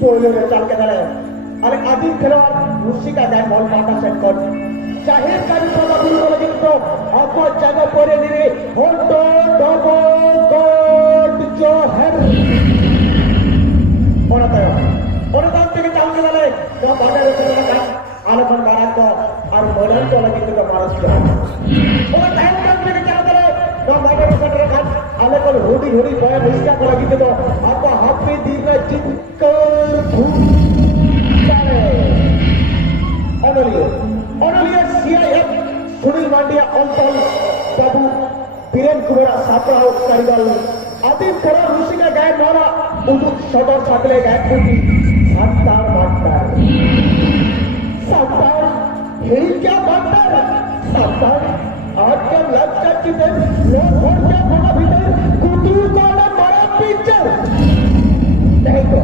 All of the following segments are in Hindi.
बोलले चालके झाले आणि आधी खरं ऋषिका काय बॉल पाटा सेट कर शाहीर का विश्वास गुरु लगतो आपको जगह पोरे निरे होटो डबो गॉड जो है और থেকে চালকে झाले तो बाजार चला का आले पण बारा को और मॉडल को लगतो तो मारस को और टाइम থেকে চাল झाले तो बाजार चला का आले को होडी होडी बॉय मिसका को लगतो तो आपको हाथ में दीना चिकन भूचाले অনলিয়া সিআইএফ সুনীল মান্ডিয়া অন্তল বাবু বীরেন কুমার সাপড়াও কারিগল আদিম খেলা ঋষিকা গায়ে মারা উদুক সদর থাকলে গায়ে ফুটি সান্তার মান্টার সান্তার হেই क्या মান্টার সান্তার आज के लज्जा चिते लोग और क्या बना भीतर कुतु कोना मारा पीछे देखो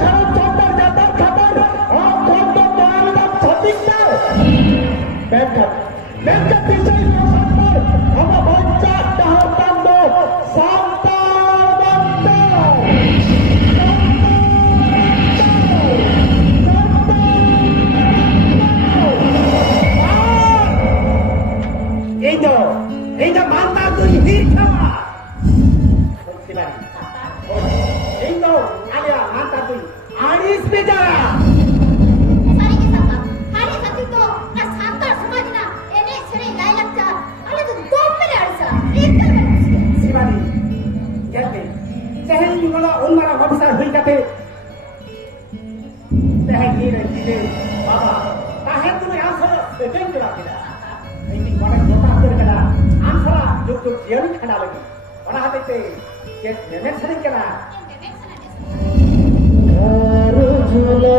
सारा चौतर जाता खतर और कौन तो पार छतिकता Mereka bisa sampai sama baca tahapan do santai itu mantap tuh hitam. Itu alia mantap tuh Aris bicara. Besar hui kate tahan ni rajile baba tahan tu yang sah betul tu lah kita ini mana kota tu kita ansara juk jian khana lagi mana hati te jet nenek sering kena karujula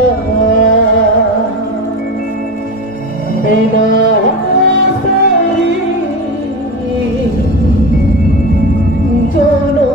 bina wasari jono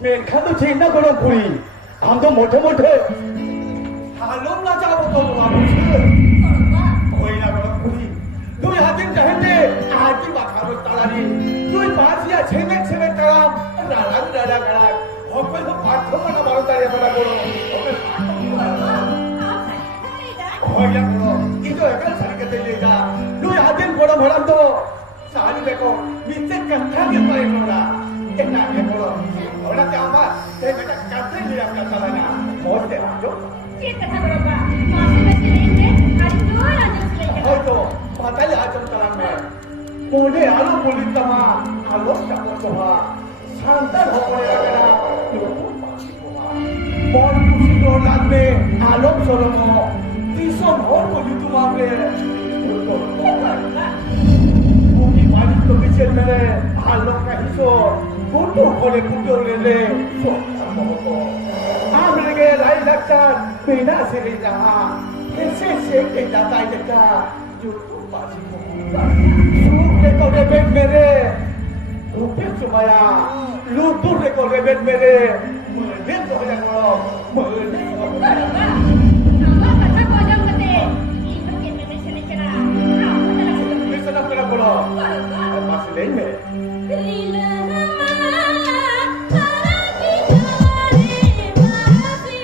मेघा도 제나 그런 불이 암도 못해 할롬라 잡아도 와보지 거이나 그런 불이 너희 하긴 자했네 아기 막하고 따라니 너희 마지야 제맥 따라 라랑 어깨서 바통하나 말았다리 하더라고 어깨 바통 Oya ko, ito akan sari ka leja. Lu hadin bola bhalam to. Sari beko, mitte kantha ke pare kora. Kena ke kora. Ora te amba, te beta kantha le apna talana. Moj de ajo. ये कथा बड़ो बा मासी में से नहीं है आज जो राजा से लेके Hoy to, patay ajam talan me. Pune alu pulit tama, alu chapot to ha. Santal ho pare lagana. Bon kusi ko lat me, alu solomo. Tison ho ko yutu mamre. Puni malik to bichel mere, alu ka hiso. Putu kole putu lele. So samo ko. Amre ke lai lakchan, pina siri jaha. Ese se ke datai leka. Yutu pasi ko. Suk le ko rebet mere. Rupit sumaya. Lutur le ko rebet mere. Merdet ko yang ko. Merdet ko. बड़ो बा नवा कथा को जम कते इवन के में से लेके ना आप चला से Listen up kena ko. बड़ो बा Masih lain me. लीला हमारा की तारे मासी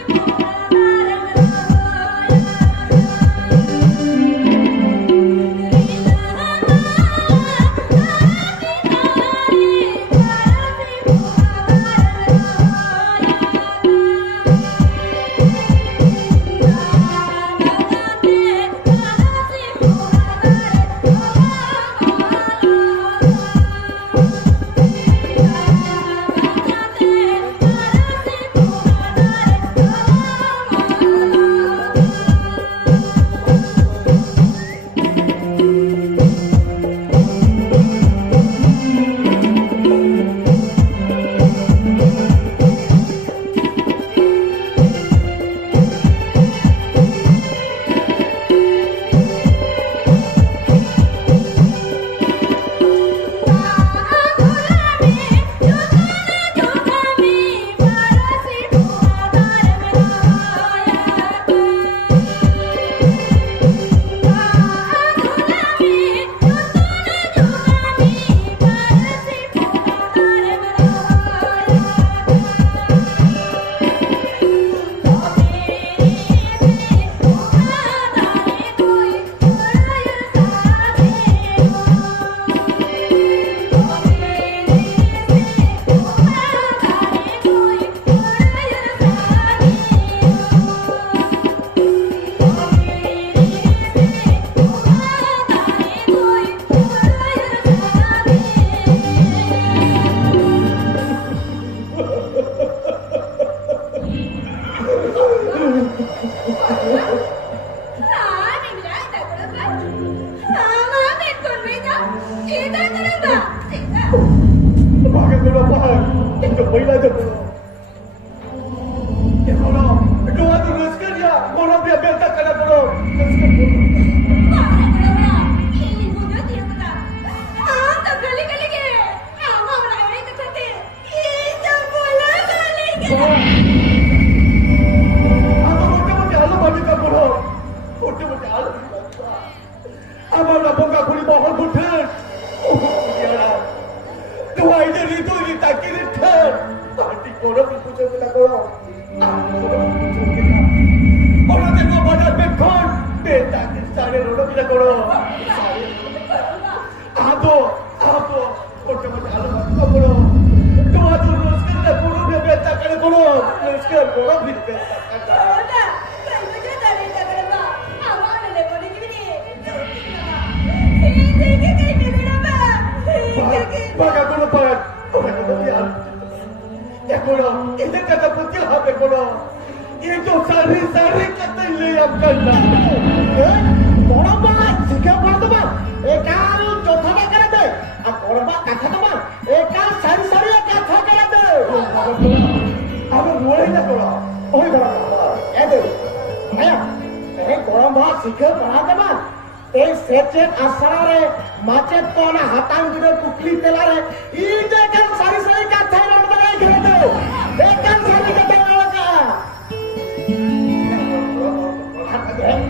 Bakit ko na pahal? Ito पहिला जब ये बोलो डोआ तो रस्कर या बोलो भी अभ्यर्था करना बोलो रस्कर बोलो apa mote halo bagi ka bolo mote halo আমার না বঙ্গা খুলি বহল বুঠেন ও ইয়ারা দোয়া ইদে রিতো রি তাকি রিঠেন পার্টি করো পুজো না করো ওরা দেখো বাজার বেখন বেতাকে সারে রোডো কিনা করো আদো আদো ওটা মতে হলো না করো দোয়া তো রোজকার না করো বেতা করে করো রোজকার করো বেতা করে Baga kono parat, ora kono dial. Ya kono, ite kata putih habe kono. Itu sari kata liam karna. korba sikha padu ba ekal chotha na kare de a korba katha to ba ekal sari sari katha kare de Aba ruai na kono. Oi baba. ede aya e korba sikha padu ba এই সেচেট আসারে মাচেট কোনা হাতাং গুড়ে কুকলি তেলারে ই দেখেন সারি সারি কাঠা রড বানাই গেলে তো দেখেন সারি কাঠা লাগা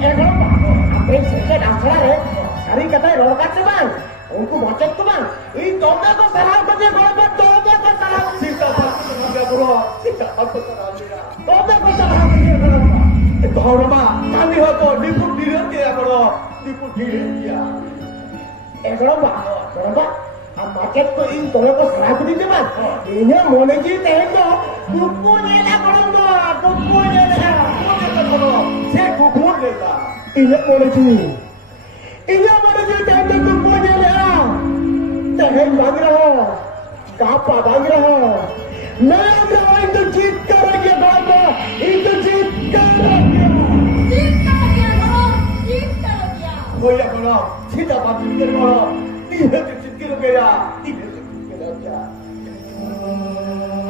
এগুলো আপনি সেচেট আসারে সারি কাঠা রড কাটতে পান उनको बचत तो बन ई तोमे को सलाह बजे बराबर तोमे को सलाह Sita pasti na kono. Sita apa kara liya. तोमे को सलाह बजे बराबर ধর্মা কালি হতো নিপুণ নিরে dipujiin dia. Gerobak. Macet ko in tole ko sarap din naman. Inya mo na ji tengo. Kukunya na gerobak. Kukunya na. Kukunya na kono. Se kukunya na. Inya mo na ji tengo kukunya na. Tehen भाग रहा कापा भाग रहा मैं इंदु जीत करेंगे बाबा इंदु जीत करेंगे Goya kono, kita mati mikir kono. Dia tercikir gaya, dia tercikir aja.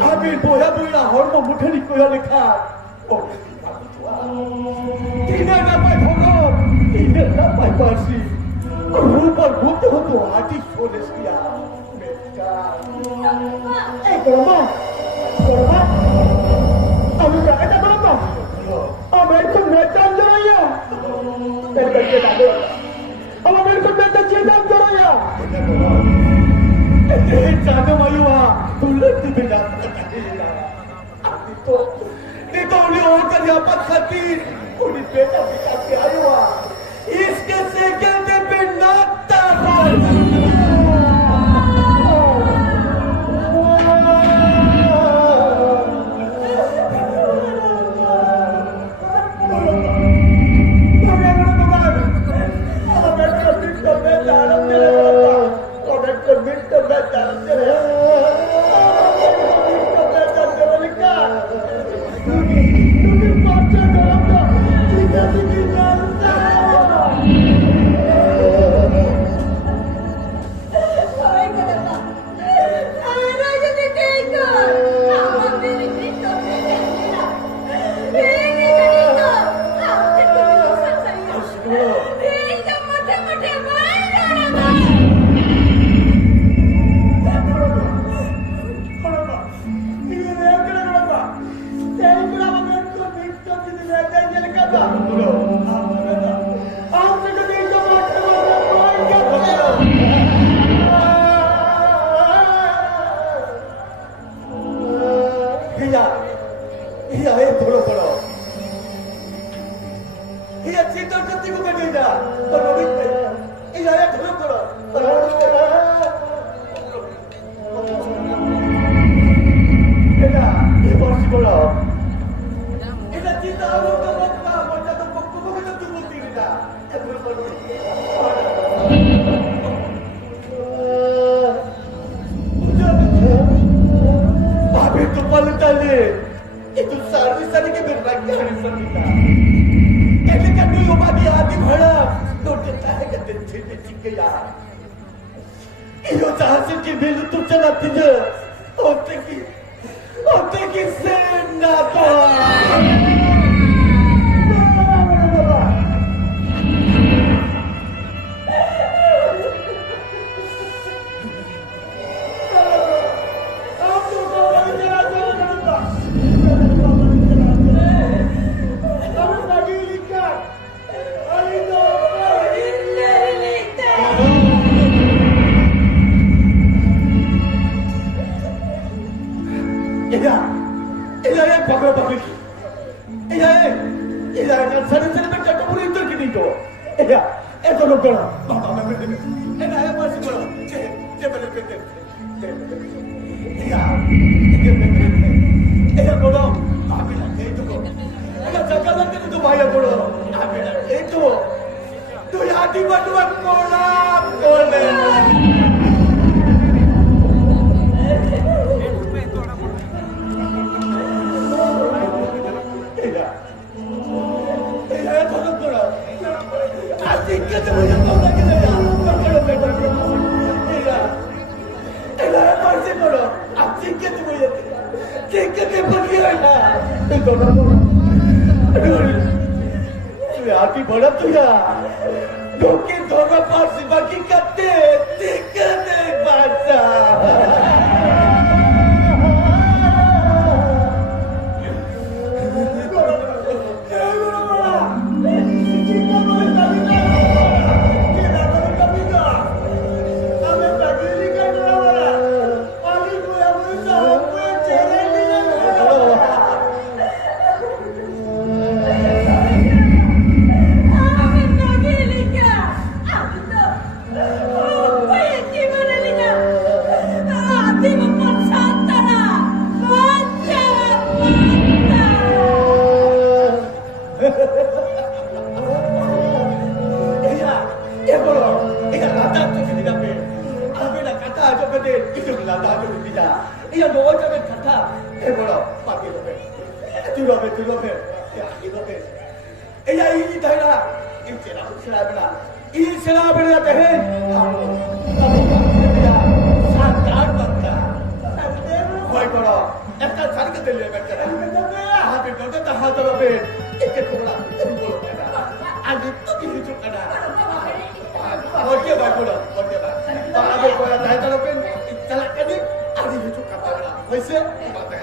Abil boya hormo muthani koya lekha. Oh, tidak dapat honor, tidak dapat pasi. Rupa bukti hoto hati soles dia. Mereka. gerobak. Abu berangkat tak gerobak. Abu itu medan joraya. Medan cetak. Abu itu medan cetak joraya. Jangan mayuwa, tulen di beda. Itu ni orang kan dapat hati. Uni beda hati ayuwa. Iske sekel de benata. Itu sehari-hari kita berlagi hari kita. Ini kan dulu bagi hati berharap. Dokter saya kata cerita cikaya. Iyo jahasin ki bilu tu chala tija. Oteki senata. Amin, Kalau ia lada tu kita dapat, apa nak kata aja benda itu lada tu kita. Ia doa jangan kata. Kalau pagi tu, tu ya itu tu. Ia ini dah lah, ini cerah benda. Ini cerah benda dah. Kamu sangat bangga. Kau kalau, ekor cari kita lihat macam mana. Habis tu dah hadir habis. Ikat tu lah, boleh ada. Andi tu hidup ada. Dia bagus, dia bagus. Kalau kau yang dah tahu pun, jalan kadi, ada hidup kata ada. Macam mana?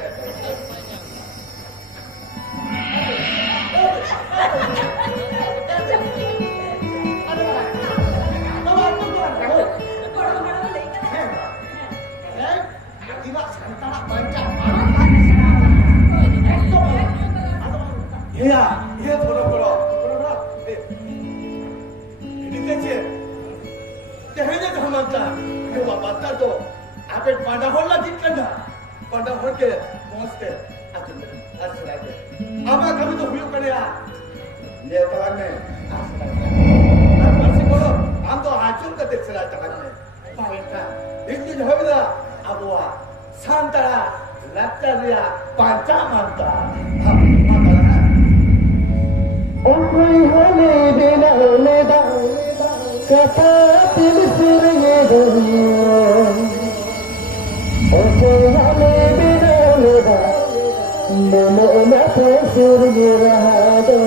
Iya, bodoh. Ini kecil. Jangan jangan mata. Kalau mata tu, apa pada hola dikena. Pada hola ke, monster. Asal aja. Apa kami tu huyuk kerja? Dia tangan ni. Asal aja. Masih kalau, am tu hajur ke terserah tangan ni. Baiklah. Ini jawab dah. Abuah, santara, laksaria, pancamanta. Only hale bina leda kata til surye do only hale bina leda mono na surye rahado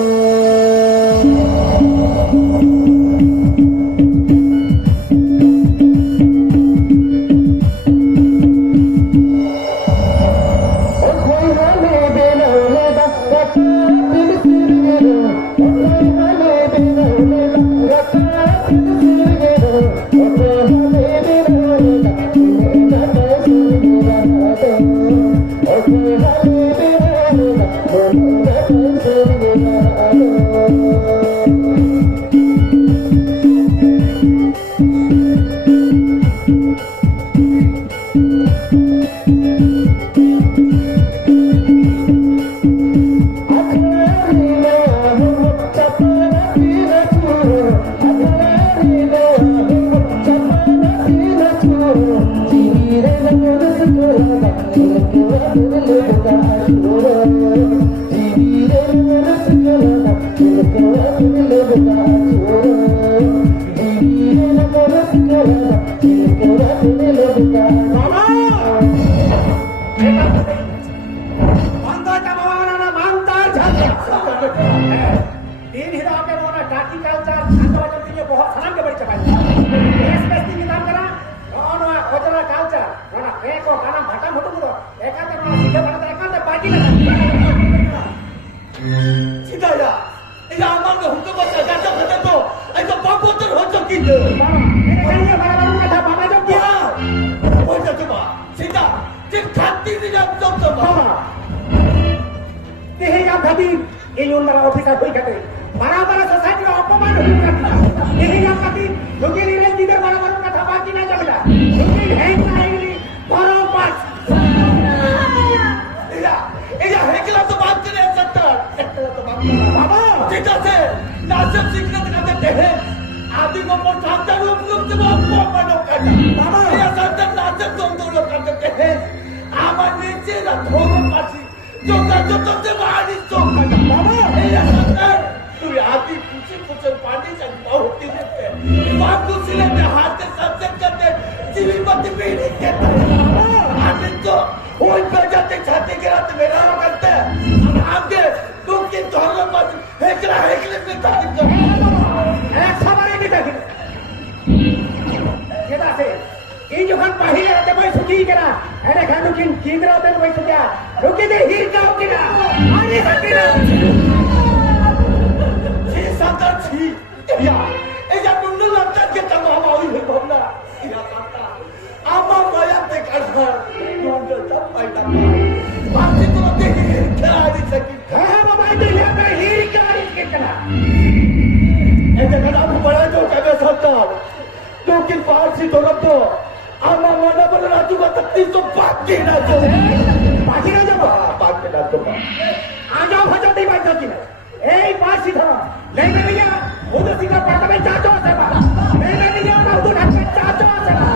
Hey, pasti dah. Lain dia, udah tinggal pakai caco sama. Lain dia nak udah pakai caco sama.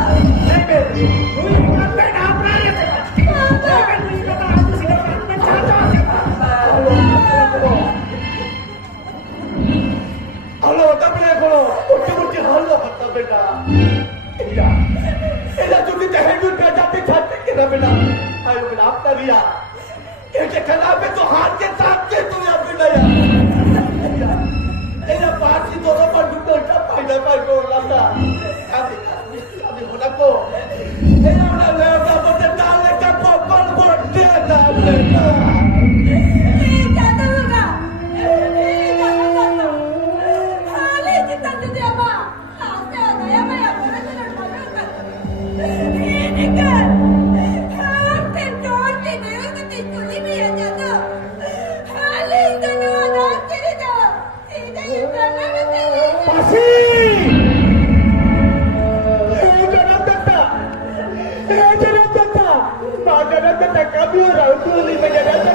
Lain, tu ingat ben apa ya sama. Lain tu ingat aku sudah pakai caco sama. Halo, tapi kalau uji halo kata benda. Iya. Ela tu kita hidup berjati jati kita benda. Ayo benda apa dia? Ini kenapa tu hati sakit tu yang benda ya? Ela pasti tu orang betul dapat dapat kau lada. Abi aku. Ela nak lepas betul tak dapat pol dia dah benda. Kami orang tuli menjadi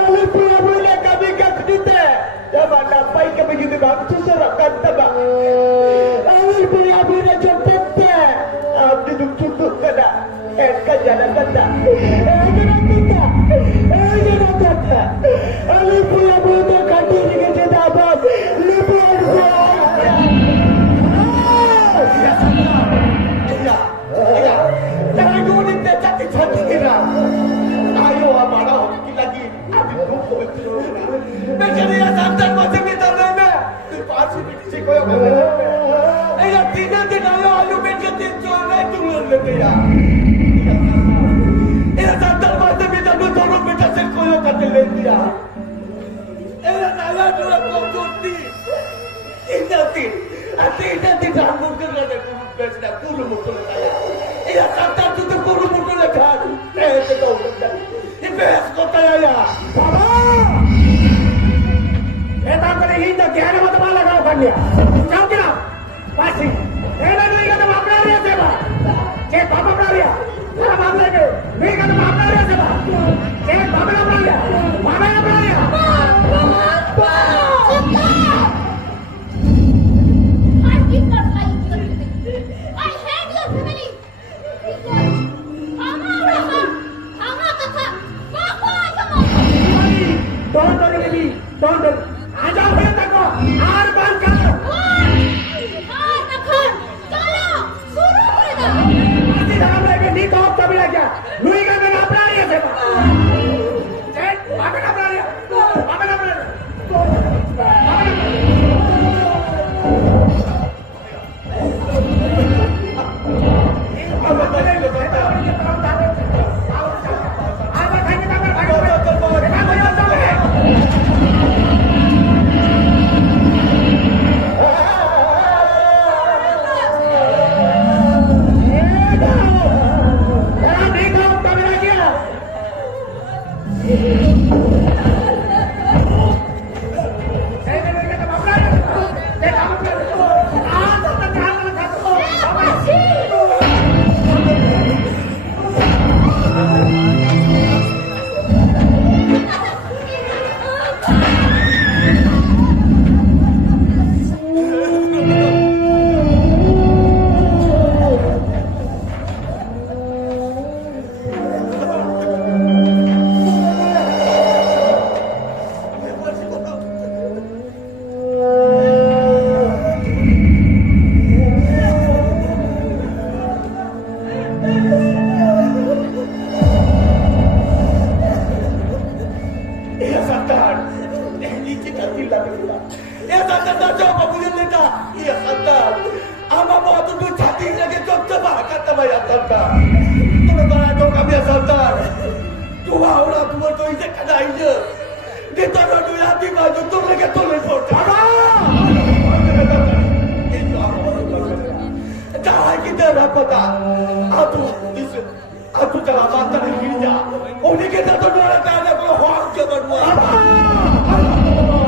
Alir pula boleh kami kat kita. Dapat dapat kami juga bangsa serapkan tabak. Alir pula boleh jemput dia. Abdi duduk kada. Kajalan kada. Jangan kita. Jangan kita. Alir pula boleh kati juga jadi abang. Lepas ya salah. Ya. Jangan gunakan jati jati kira. Ayo hamaरा होने लगी अभी धूप को बेचो मैं चले या सांतर मजे में दर में तू पास ही किसी को या ए या तीन दिन आयो आलू में के दिन चोर नहीं तू लेते या ए या सांतर मजे में दर दोनों बेटा से कोई कतल ले दिया ए या नाला दूर को जोती इन्नती जान कर रहे बेचना पूर्ण मुकुल लाया ए या सांतर तू तो पूर्ण मुकुल लगा ए ते तो Ibes kota ya. Baba. Eta kene hinda gyane mata mala kau kan dia. Kau kira? Pasti. Ela ni kata mapra dia seba. Cek baba mapra dia. Cara mapra dia. Ni kata mapra dia seba. Cek baba mapra dia. Baba mapra dia. Baba. I did not like your family. I hate your family. Don't worry, baby. Don't worry. आजा फिर तक आर बंद कर। हार नखर चलो शुरू कर दो। अस्सी दाम लेके नी तो अब तभी लग गया। लुई का मेरा अपना ही है सेवा। चेक बाबे ना अपना लिया। बाबे ना अपना लिया। अब बदले लो बेटा। आजा खाने का मेरा भाई। Aku jangan mata di hidupnya. Oh, ni kita tu dua orang ada kalau hoang je berdua.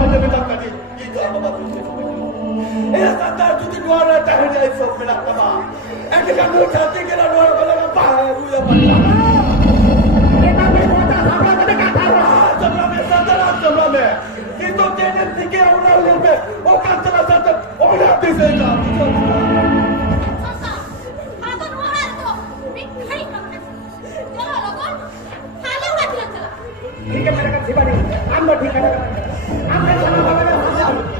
Ada betul tadi. Itu apa betul? Eh, sadar tu dua orang dah ada esok melak apa? Kita mau cari kita dua orang kalau apa? Aku yang mana? Kita berbuat apa? Kita kata apa? Sebelum sadar sebelum মসজিদের দিকে আমরা বলবে ও কাঁচা সাথে ওরা দিছে যা Sasa, haton mahal to. Bighay kang nasa. Jala lagon. Halang ka sila sila. ठीक है मेरा का सिपाही हम तो ठीक है हम ने चला हमें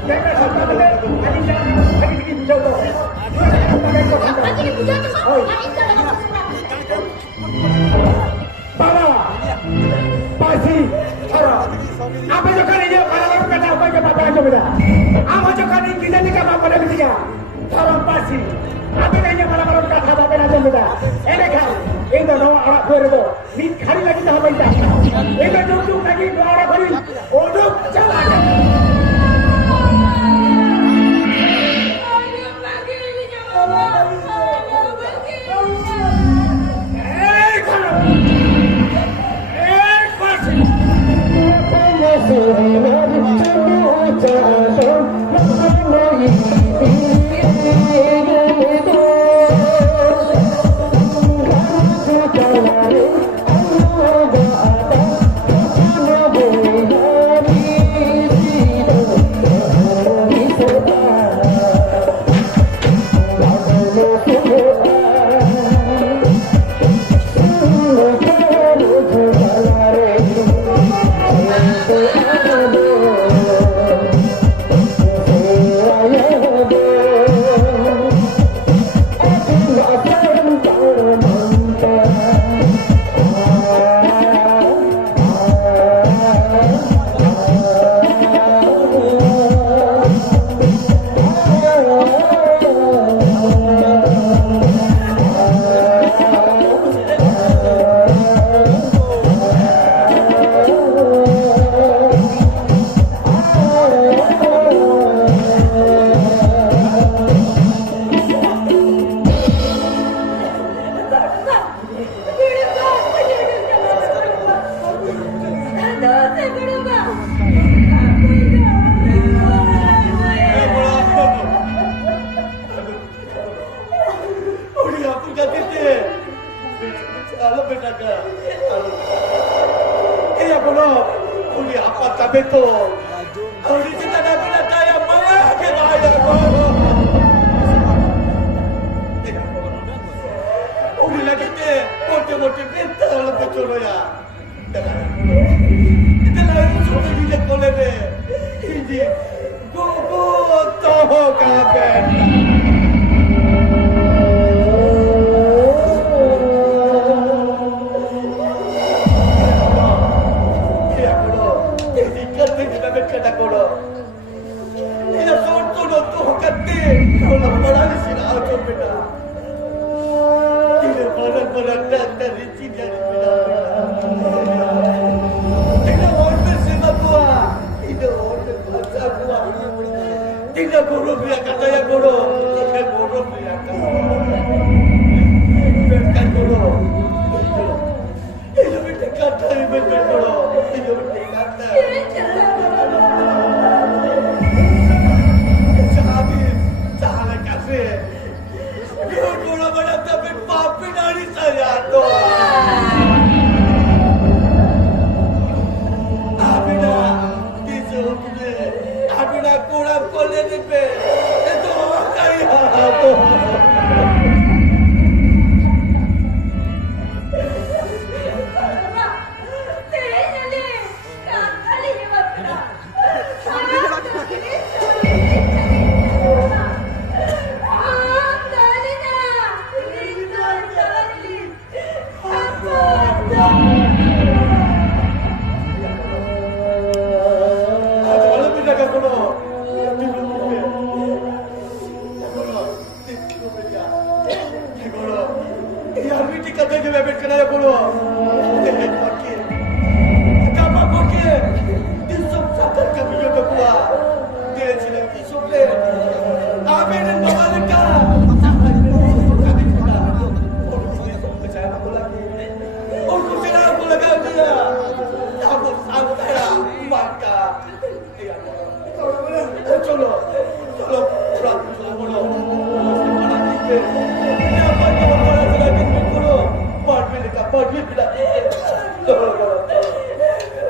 ये मैं सब बदले अभी जा अभी की बुझाओ तो Lagi ni puja tu mah. Lain ka lang sa बाबा पासी अरे आप जो करें ये बराबर करना कोई के पता नहीं बेटा आप जो करें किधर का बाप बने बिटिया अरे पासी आप नहीं ये बराबर का था बाप ना बेटा ए देखा ये तो नवा आरा फेर दो नी खाली लगी था बेटा ये तो जो तू लगी द्वारा भरी ओ जो चला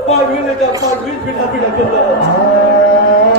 Pagwili ka, pagwili, pinapinagod.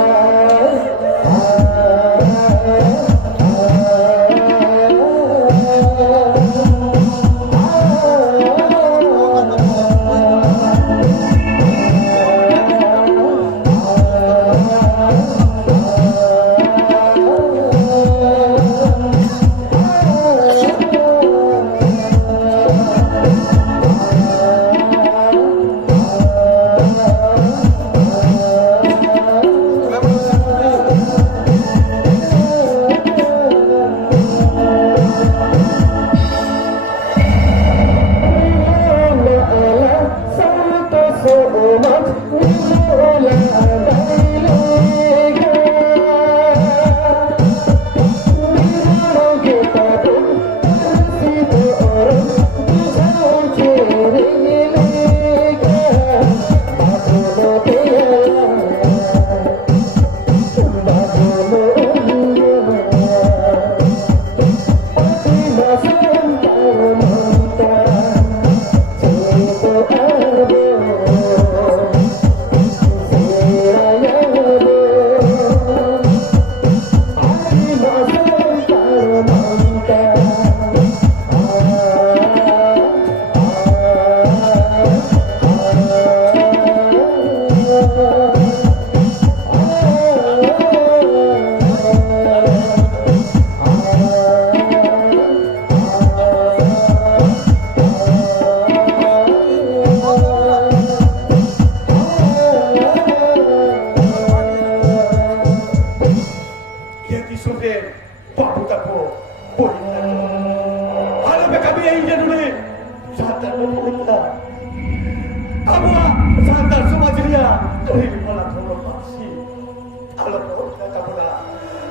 sudah babu tapo boleh. Halo kami ini dulu. Santar kita. Apa santar semua dia. Ini malah tolong masih. Halo kata bola.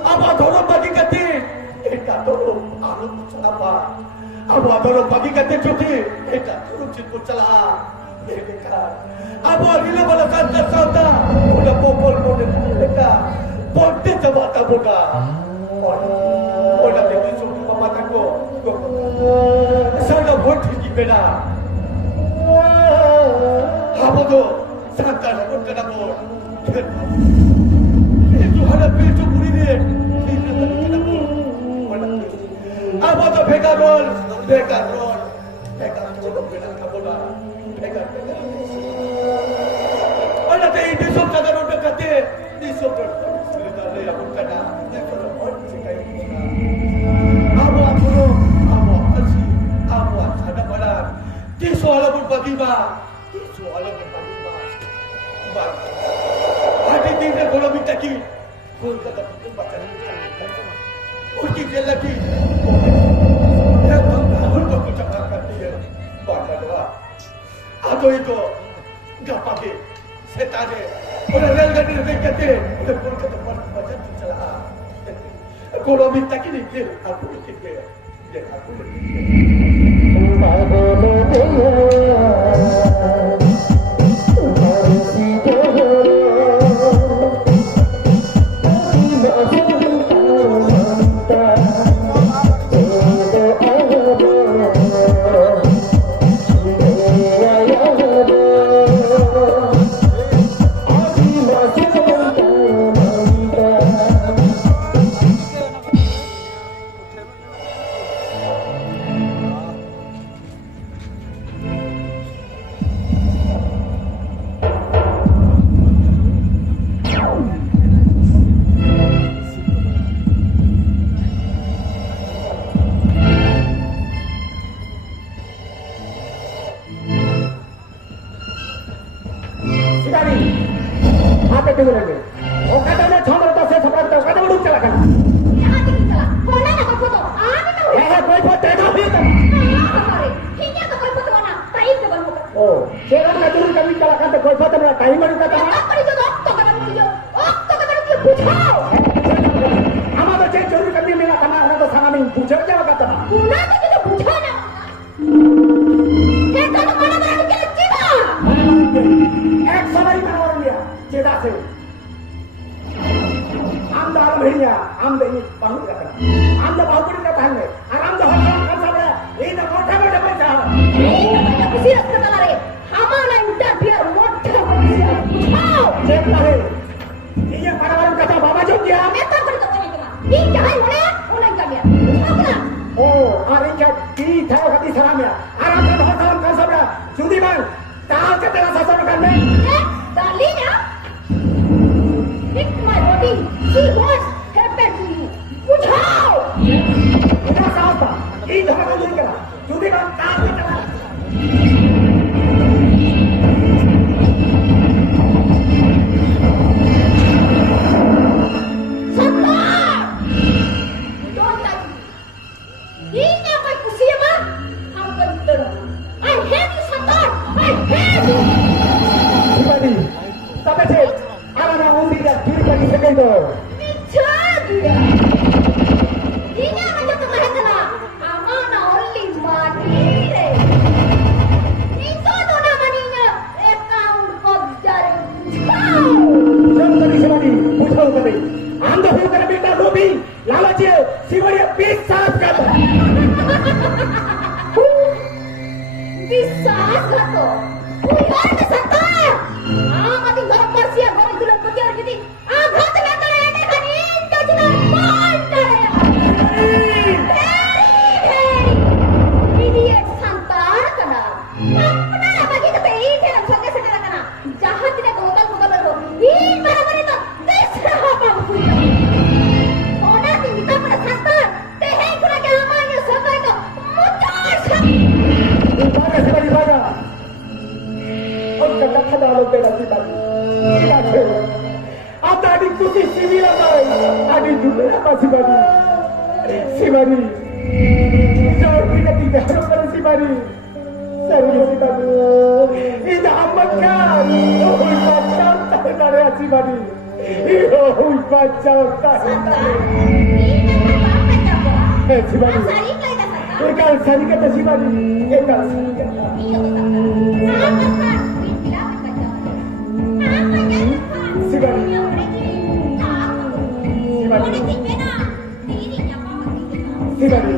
Apa tolong bagi kati? Kita tolong halo apa? Apa tolong bagi kati cuti? Kita tolong cikgu celah. Kita. Apa bila malah santar santar? Udah pokol boleh kita. Ponte coba tak bola. Bola ini semua mataku. Sana buat tinggi beda. Apa tu? Santar pun kena buat. Itu ada pintu buri ni. Itu kena buat. Apa tu begar roll? Begar roll. Begar roll beda kabola. Begar. Ada tu ini semua kena roda kate. Ini semua. Sudah ada yang kena. Itu orang sekai. Apa aku? Di soalan berbagima, hati tidak kalau minta ki, kau kata baca ni, urki je lagi, ya tahu kau cakap dia, baca doa, atau itu, enggak pakai, setade, orang lain kan dia kata, orang pun kata baca tu salah, kalau minta ki ni, aku ikut dia, aku ikut. si Sibira bay. Adi dulu apa si Bani? Si Bani. Jauh kita tidak harus si Bani. Serius si Bani. Ini amat kan? Oh, macam tak ada si Bani. Oh, macam tak ada. Si Bani. Ekal sari kata si Bani. Ekal sari kata. Si Bani. Si Bani. Si Bani.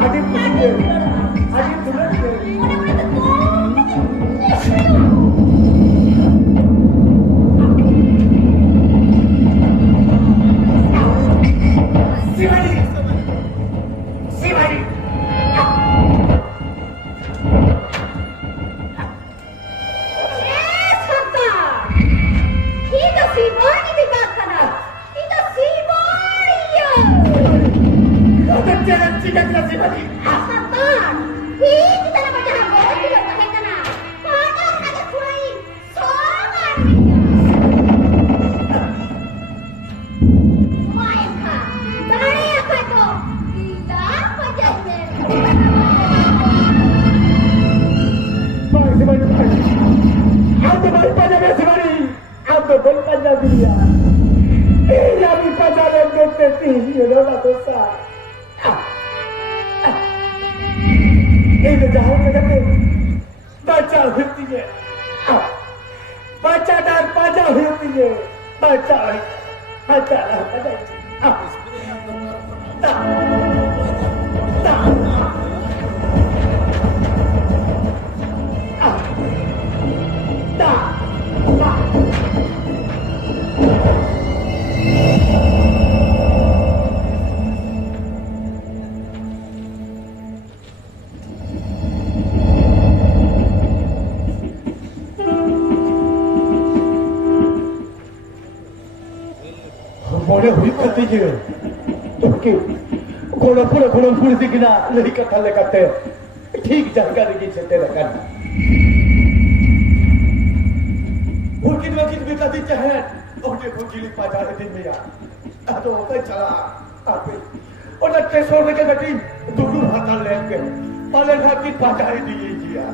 Adik punya. Adik punya. Si Bani. Si Bani. Kata jangan jika kita si Bani. Baik si Bani. Anda baik pada dia si Bani. Anda baik pada dia. Ia di pacaran detektif. Ia dah dosa. Ini jauh kata baca hatinya, baca dan baca hatinya, baca pada tak boleh hukum ketiga. Okey. Kalau polisi kena lekat kata. ठीक जानकारी की चलते रखना वकील बेटा दी चाहे और देखो जिली पाजा दिन में यार तो कई चला आपे और स्टेशन में के गटी दूर हाथ लेके पाले घाटी पाजा दी जिया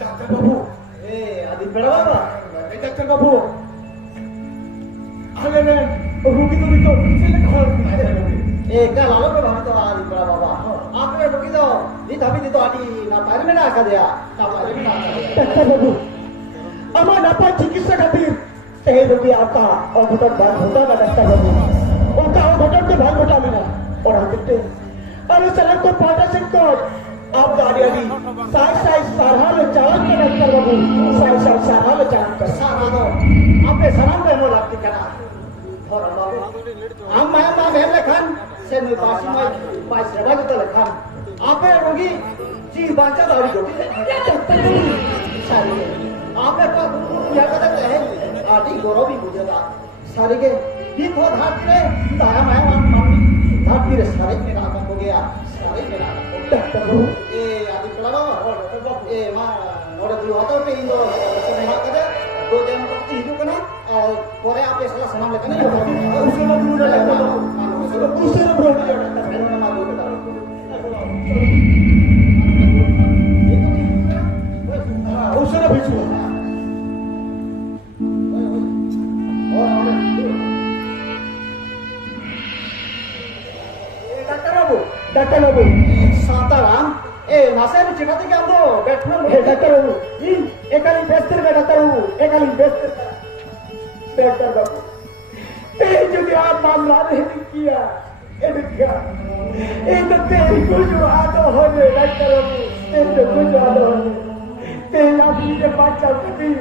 ডাক্তার বাবু আদি বেড়া বাবা এই ডাক্তার বাবু আরে রে রুগী তো ছেলে ঘর kala lo pe bang to adi beড়া বাবা আপনি রুগী তো নি ধাবি দিতো আদি না বাইরে মেনা আকা দেয়া না বাইরে মেনা আকা দেয়া ডাক্তার বাবু আমার নাপা চিকিৎসা খাতির এই রোগী आपका অঘটন ভাগ होता ना ডাক্তার বাবু उनका अघटन के भाग होता मेरा और हम कहते अरे सलाम को पाटा सिंह आप गाड़ी अभी साई सारहा में चालन के डाक्टर बाबू साई सारहा में चालन कर सारा दो आपने सलाम पे मोल आपकी करा और बाबू हम माया मां भेल लखन से मैं बासी में पास सेवा जो लखन आपे रोगी जी बांचा दाड़ी जोटी डाक्टर बाबू सारी आपे का क्या कहते हैं आदि गौरव भी बुझेगा सारी के दिन हो धारती रे ताया माया मामी धारती रे सारे मेरा काम हो गया सारे मेरा डॉक्टर बाबू ए आदि पड़ा ए मां और दु होतो पे इंदो समय हाथ करे दो जन को हिजू कना परे आपे साला सलाम लेकने उसने दूर लगता उसने ब्रो डॉक्टर ने मालूम बता उसने भेजो डॉक्टर बाबू साताराम ए नासे में चिकाते क्या हमको बैठना है डॉक्टर बाबू एकाली बेस्तर का डॉक्टर बाबू एकाली बेस्तर डॉक्टर बाबू ए जो भी आप मामला नहीं किया ए क्या ए तो तेरी कुछ आदो हो जे डॉक्टर बाबू ए तो कुछ आदो हो जे तेरा भी ये बच्चा कभी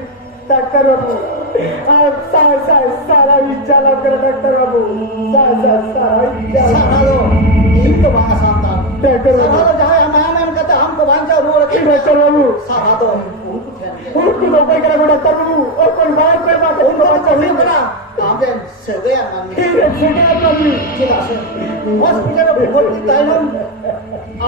डॉक्टर बाबू आप सारा विचार कर डॉक्टर बाबू सारा विचार सारा तो बात शांता डॉक्टर बाबू जहां हम कहते हमको बांचा रो रखे डॉक्टर बाबू सारा तो उनको तो कोई करा डॉक्टर बाबू और कोई बात उनको बच्चा नहीं करा हम जे सगे मन ठीक है सगे बाबू ठीक है हॉस्पिटल में भर्ती टाइम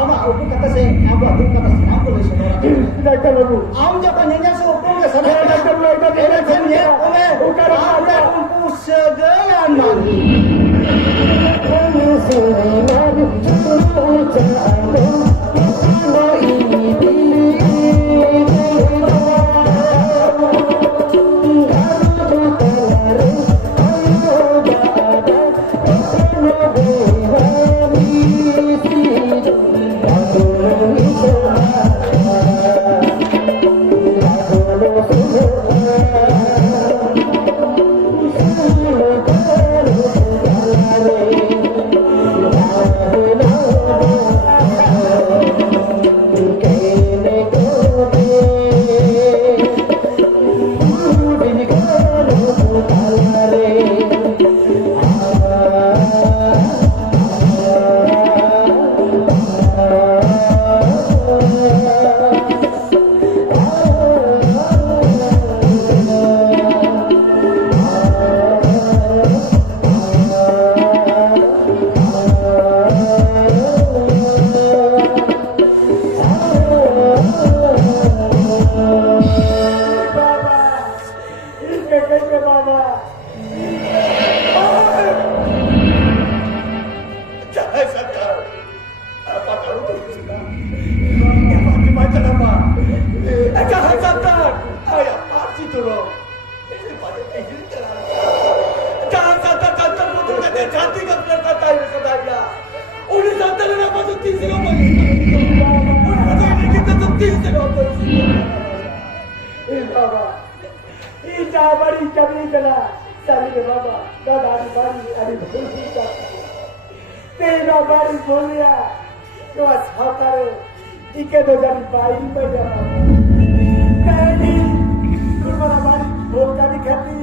आमा उनको कहते से हम को कहते से हमको ले सके डॉक्टर बाबू हम जब इंजन से ऊपर में सदा डॉक्टर बाबू इधर ये ओमे उनका उनको सगे मन kena sari ke baba dada di bari boli ka tena bari bolia to sakare ike do jari bai pe jana teni kurmana bari bolka di khati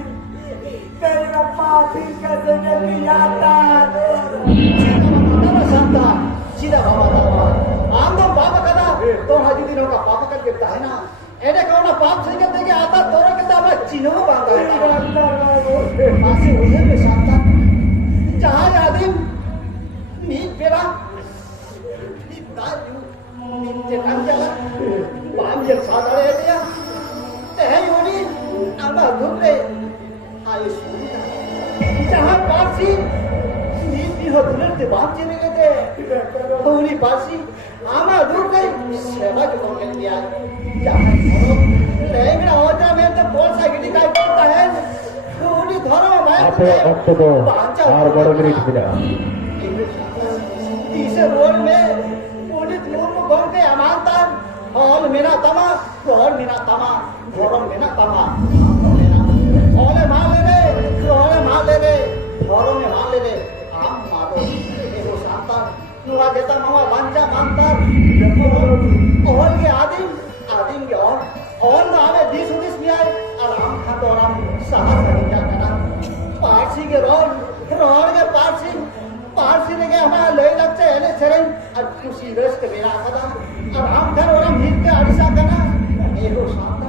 tena pathi ka jani yata Shanta सीधा बाबा आम तो पाप कदा तो हाजी दिनों का पाप कर देता है ना एने कौन पाप सही करते के आता तोरा के दावा चिन्ह बांधा है मासी उधर में शांता जहां आदमी नींद पेरा नींद दारू नींद के काम चला बाम ये सादा रह गया ते है योनी आमा धुले आयुष जहां पासी हो दुलते बाप चले गए तो उन्हीं पासी आमा दूर गई सेवा जो करने दिया जहाँ लेकिन होता में तो कौन सा गिटी का करता है तो उन्हीं घरों में आपे अक्टूबर और बड़े ग्रेट मिला तीसरे रोड में उन्हीं दूर को गांव के अमानता हॉल मेरा तमा हॉल मेरा तमा घरों मेरा तमा हॉले मार ले घरों में मार ले आम मारो एगो शांता नुआ देता मामा बांचा मानता और के आदिम के और ना हमें दिस में आए आराम खा तो आराम साहस नहीं जा करना पारसी के रोल के पारसी ने के हमारा ले लगते है चरण और खुशी रस के मेरा कदा आराम कर और हम हित के अड़सा करना एगो शांता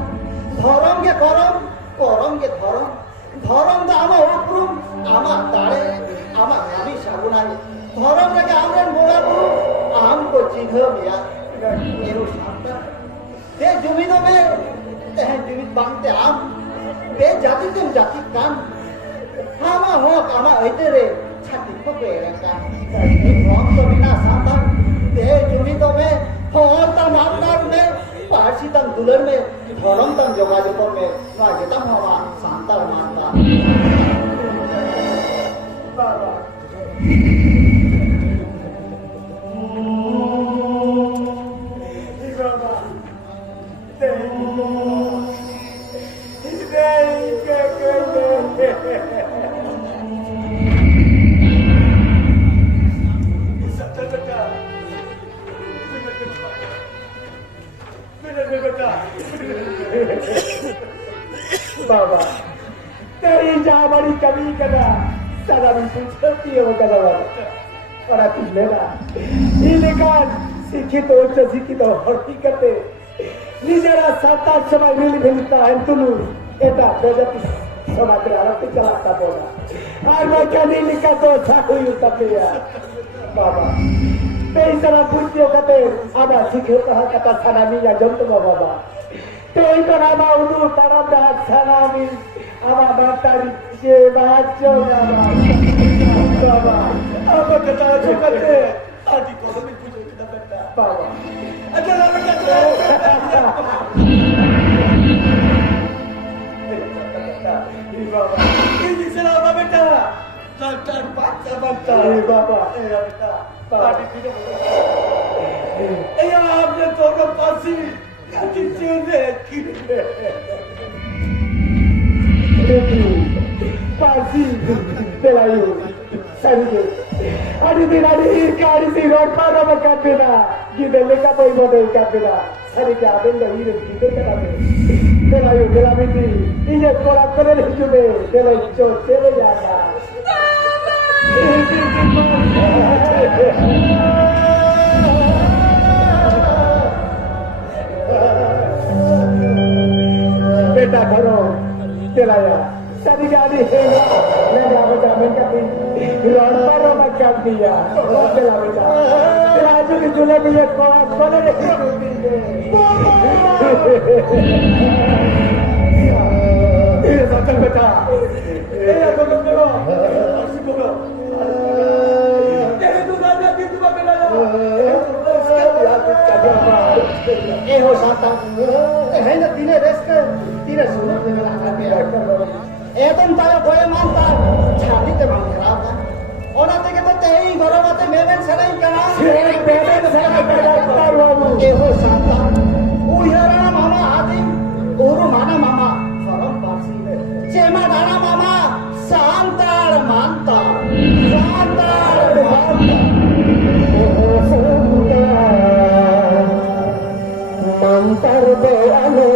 धर्म के करम के धर्म तो आमा उपरुम आमा ताड़े आमा नामी सागुनाई धर्म लगे आमरे मोला गुरु आम को चिन्ह मिया एरो शांता ते जुमिदों में ते जुमिद बांगते आम ते जाति तुम जाति कान आमा हो आमा ऐते रे छाती पके रे कान धर्म तो बिना शांता ते जुमिदों में होल तम मामदार में पारसी तम दुलर में धर्म तम जोगाजोग में वाजेता मामा शांता मानता baba baba Baba, तेरी जा बड़ी कमी कदा सारा भी पूछती है वो कदा और आप लेना ये लेकिन शिक्षित उच्च शिक्षित हर्ती करते निजरा 7-8 समय मिलता है तुलु एटा प्रजाति समाज रे आरती चलाता बोला और मैं क्या नहीं लिखा तो अच्छा हुई तपिया बाबा तेईसरा पूछते कहते आधा शिक्षित कथा सनामी या जंतु बाबा तेई तो नामा उदू तारा दात सनामी आवा बातारी के बाचो बाबा अब कथा जो करते आदि को भी पूछो कितना बेटा बाबा अच्छा ना बेटा बाबा ये दिसला बेटा डॉक्टर बाचा बाचा बाबा ए बेटा पार्टी पीने ए आपने तो को पासी काटी चेंजे की पासी तेलायु सरिगे अरे बिना दी कारी सी रोड पर हम काटना गिदले का कोई बोले काटना सरिगे आबेन लो हीरे गिदे काटे तेलायु गेलाबिती इजे कोड़ा करे जुबे तेलायु चो चले जाता बेटा करो चलाया सभी गाड़ी है मैं बेटा मैं कभी रोड पर मैं कर दिया चला बेटा राजू की दूल्हे भी एक खोले ये सच बेटा ये तो करो ऐसे करो तेरे दूल्हा ने भी तुम्हें मिला ए हो शांता है ना तीने रेस्ट तीने सुनो मेरा हाथ में एकदम तारा कोई मानता छाती ते मान खराब था और आते के तो तेरी घरों में मेवन सराई करा मेवन सराई करा बाबू ए हो शांता उयरा मामा आदि ओरो माना मामा फरम पासी में चेमा दाना मामा মানতার দয়ালো